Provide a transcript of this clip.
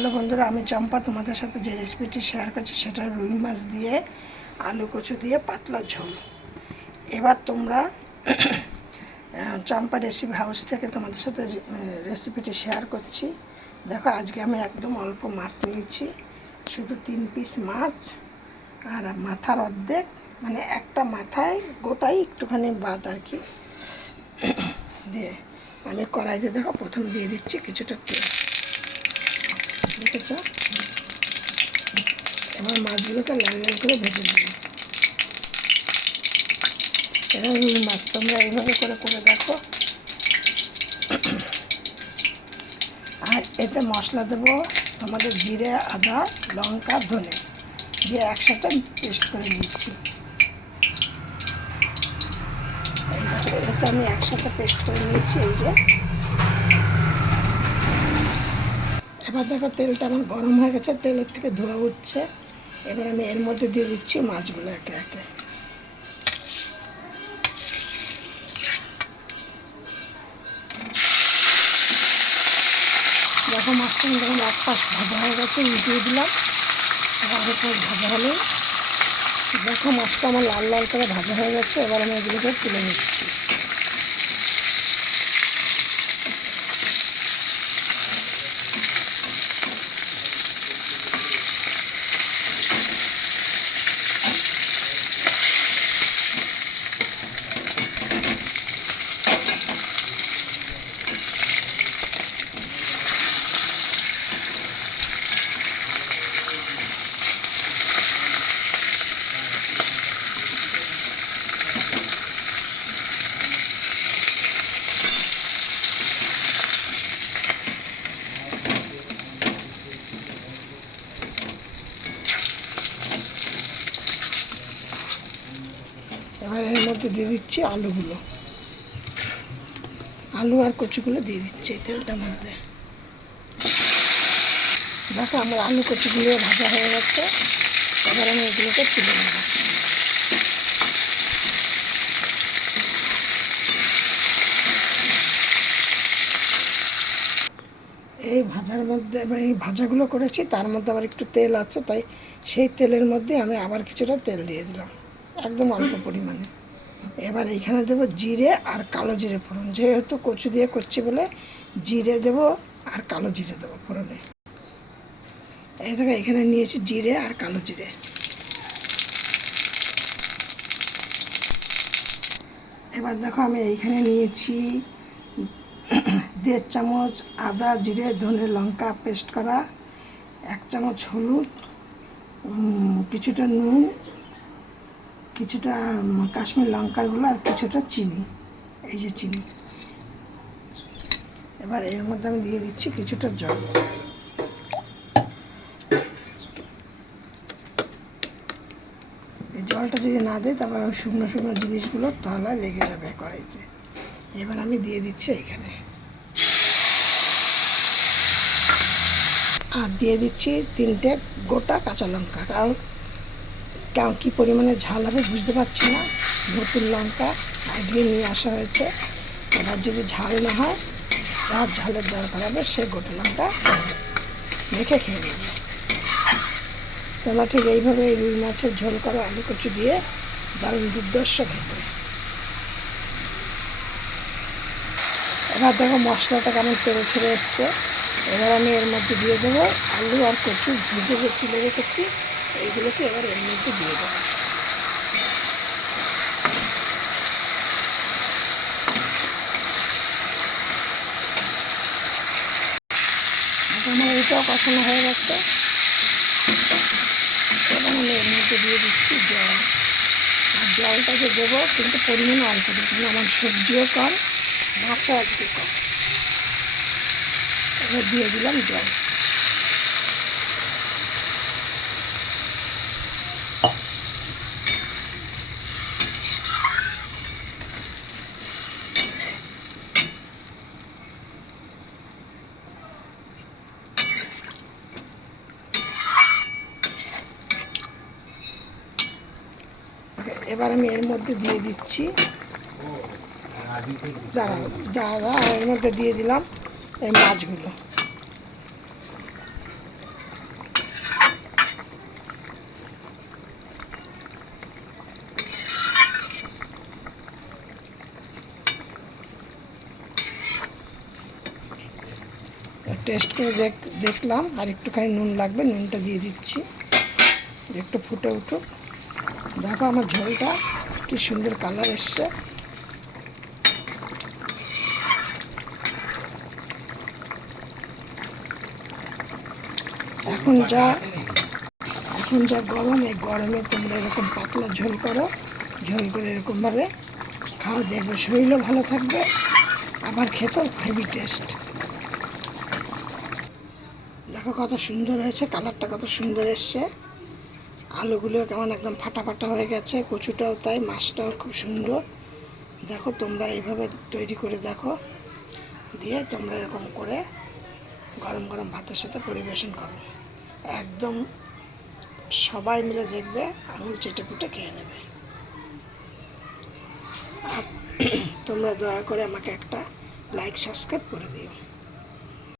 Hello বন্ধুরা, আমি চম্পা তোমাদের সাথে যে রেসিপিটি শেয়ার করছি সেটা রুই মাছ দিয়ে আলু কচু দিয়ে পাতলা ঝোল। এবার তোমরা চম্পা রেসিপি হাউস থেকে তোমাদের সাথে রেসিপিটি শেয়ার করছি। দেখো, আজকে আমি একদম অল্প মাছ নিয়েছি, শুধু 3 পিস মাছ আর মাথার অর্ধেক, মানে একটা মাথায় গোটাই একটুখানি বাদ আর কি দিয়ে আমি কড়াইতে দেখো প্রথম দিয়ে দিচ্ছি কিছুটা তেল, দেখেছ? এবার মাছগুলোকে লাল লাল করে ভেজে নেব। এবার রুই মাছ তোমরা এইভাবে করে করে দেখো। আর এতে মশলা দেবো তোমাদের জিরে, আদা, লঙ্কা, ধনে দিয়ে একসাথে পেস্ট করে নিচ্ছি। এই দেখো, এতে আমি একসাথে পেস্ট করে নিয়েছি। এই যে এবার দেখো তেলটা আমার গরম হয়ে গেছে, তেলের থেকে ধোয়া উঠছে। এবার আমি এর মধ্যে দিয়ে দিচ্ছি মাছগুলো একে একে। দেখো মাছটা কিন্তু আমার এক পাশ ভাজা হয়ে গেছে, উল্টিয়ে দিলাম। এবার এক পাশ ভাজা হলে দেখো মাছটা আমার লাল লাল করে ভাজা হয়ে গেছে। এবার আমি এগুলোকে তুলে নিচ্ছি। এবার এর মধ্যে দিয়ে দিচ্ছি আলুগুলো, আলু আর কচুগুলো দিয়ে দিচ্ছি এই তেলটার মধ্যে। দেখো আমার আলু কচুগুলো ভাজা হয়ে গেছে। এবার আমি এগুলোকে তুলে নেব। এই ভাজার মধ্যে এই ভাজাগুলো করেছি, তার মধ্যে আবার একটু তেল আছে, তাই সেই তেলের মধ্যে আমি আবার কিছুটা তেল দিয়ে দিলাম, একদম অল্প পরিমাণে। এবার এইখানে দেবো জিরে আর কালো জিরে ফোড়ন, যেহেতু কচু দিয়ে করছি বলে জিরে দেবো আর কালো জিরে দেবো ফোড়নে। এই দেখো এখানে নিয়েছি জিরে আর কালো জিরে। এবার দেখো আমি এইখানে নিয়েছি 1.5 চামচ আদা, জিরে, ধনে, লঙ্কা পেস্ট করা, 1 চামচ হলুদ, কিছুটা নুন, কিছুটা কাশ্মীর লঙ্কার গুঁড়ো আর কিছুটা চিনি। এই যে চিনি। এবার এর মধ্যে আমি দিয়ে দিচ্ছি কিছুটা জল। এই জলটা যদি না দেয় তারপর শুকনো শুকনো জিনিসগুলো তলায় লেগে যাবে কড়াইতে। এবার আমি দিয়ে দিচ্ছি এখানে, আর দিয়ে দিচ্ছি 3টে গোটা কাঁচা লঙ্কা। কারণ কী পরিমাণে ঝাল হবে বুঝতে পারছি না, নতুন লঙ্কা আজকে নিয়ে আসা হয়েছে। এবার যদি ঝাল না হয়, যার ঝালের দরকার হবে সে গোটা লঙ্কা মেখে খেয়ে নেবে। তোমরা ঠিক এইভাবে রুই মাছের ঝোল করো আলু কচু দিয়ে, দারুণ দুর্ধর্ষ খেতে। এবার দেখো মশলাটা কেমন তেল ছেড়ে এসছে। এবার আমি এর মধ্যে দিয়ে দেবো আলু আর কচু ভেজে যে তুলে রেখেছি, এইগুলোকে এবার এর মধ্যে দিয়ে দেবো। আমার এটাও কষানো হয়ে গেছে। এবার আমি এর মধ্যে দিয়ে দিচ্ছি জল। আর জলটাকে দেবো কিন্তু পরিমাণে অল্প দেবো, কারণ আমার সবজিও কম, মাছও আজকে কম। এবার দিয়ে দিলাম জল। এবার আমি এর মধ্যে দিয়ে দিচ্ছি দাঁড়া এর মধ্যে দিয়ে দিলাম এই মাছগুলো। টেস্ট করে দেখলাম, আর একটুখানি নুন লাগবে, নুনটা দিয়ে দিচ্ছি, একটু ফুটে উঠুক। দেখো আমার ঝোলটা কি সুন্দর কালার এসছে। এখন যা গরম, এই গরমে তোমরা এরকম পাতলা ঝোল করো, ঝোল করে এরকমভাবে খাও, দেখবে শরীরও ভালো থাকবে, আবার খেতেও হেভি টেস্ট। দেখো কত সুন্দর হয়েছে, কালারটা কত সুন্দর এসছে, আলুগুলো কেমন একদম ফাটা ফাটা হয়ে গেছে, কচুটাও তাই, মাছটাও খুব সুন্দর। দেখো তোমরা এইভাবে তৈরি করে দেখো, দিয়ে তোমরা এরকম করে গরম গরম ভাতের সাথে পরিবেশন করো, একদম সবাই মিলে দেখবে আঙুল চেটে পুটে খেয়ে নেবে। আর তোমরা দয়া করে আমাকে একটা লাইক সাবস্ক্রাইব করে দিও।